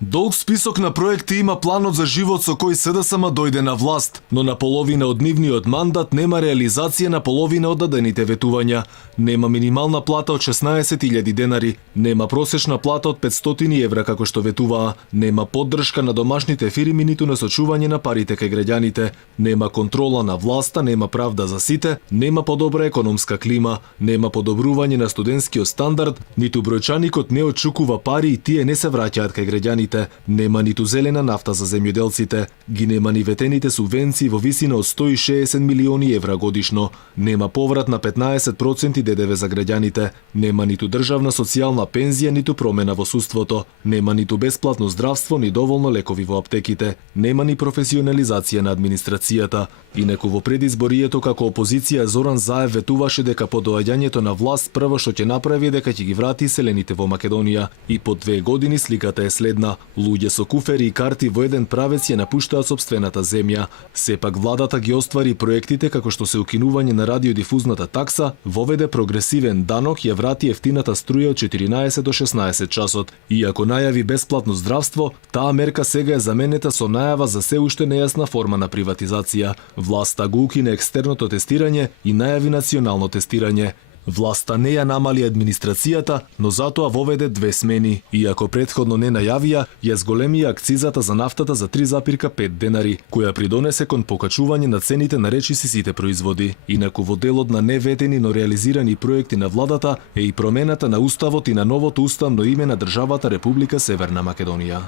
Долг список на проекти има планот за живот со кој СДСМ дојде на власт, но на половина од нивниот мандат нема реализација на половина од дадените ветувања. Нема минимална плата од 16.000 денари, нема просечна плата од 500 евра како што ветуваа, нема поддршка на домашните фирми ниту на сочување на парите кај граѓаните, нема контрола на власта, нема правда за сите, нема подобра економска клима, нема подобрување на студентскиот стандард, ниту бројчаникот не очукува пари и тие не се враќаат кај граѓаните. Нема ниту зелена нафта за земјоделците, ги нема ни ветените субвенции во висина од 160 милиони евра годишно, нема поврат на 15% ДДВ за граѓаните, нема ниту државна социјална пензија, ниту промена во судството, нема ниту бесплатно здравство, ни доволно лекови во аптеките, нема ни професионализација на администрацијата. Инаку во предизборието како опозиција Зоран Заев ветуваше дека по доаѓањето на власт прво што ќе направи дека ќе ги врати иселените во Македонија и по 2 години сликата е следна. Луѓе со куфери и карти во еден правец ја напуштаат сопствената земја. Сепак владата ги оствари проектите како што се укинување на радиодифузната такса, воведе прогресивен данок, ја врати ефтината струја од 14 до 16 часот. Иако најави бесплатно здравство, таа мерка сега е заменета со најава за се уште нејасна форма на приватизација. Власта го укина екстерното тестирање и најави национално тестирање. Власта не ја намали администрацијата, но затоа воведе 2 смени. Иако претходно не најавија, ја зголемија акцизата за нафтата за 3,5 денари, која придонесе кон покачување на цените на речиси сите производи. Инаку во делот на неветени, но реализирани проекти на владата е и промената на уставот и на новото уставно име на државата Република Северна Македонија.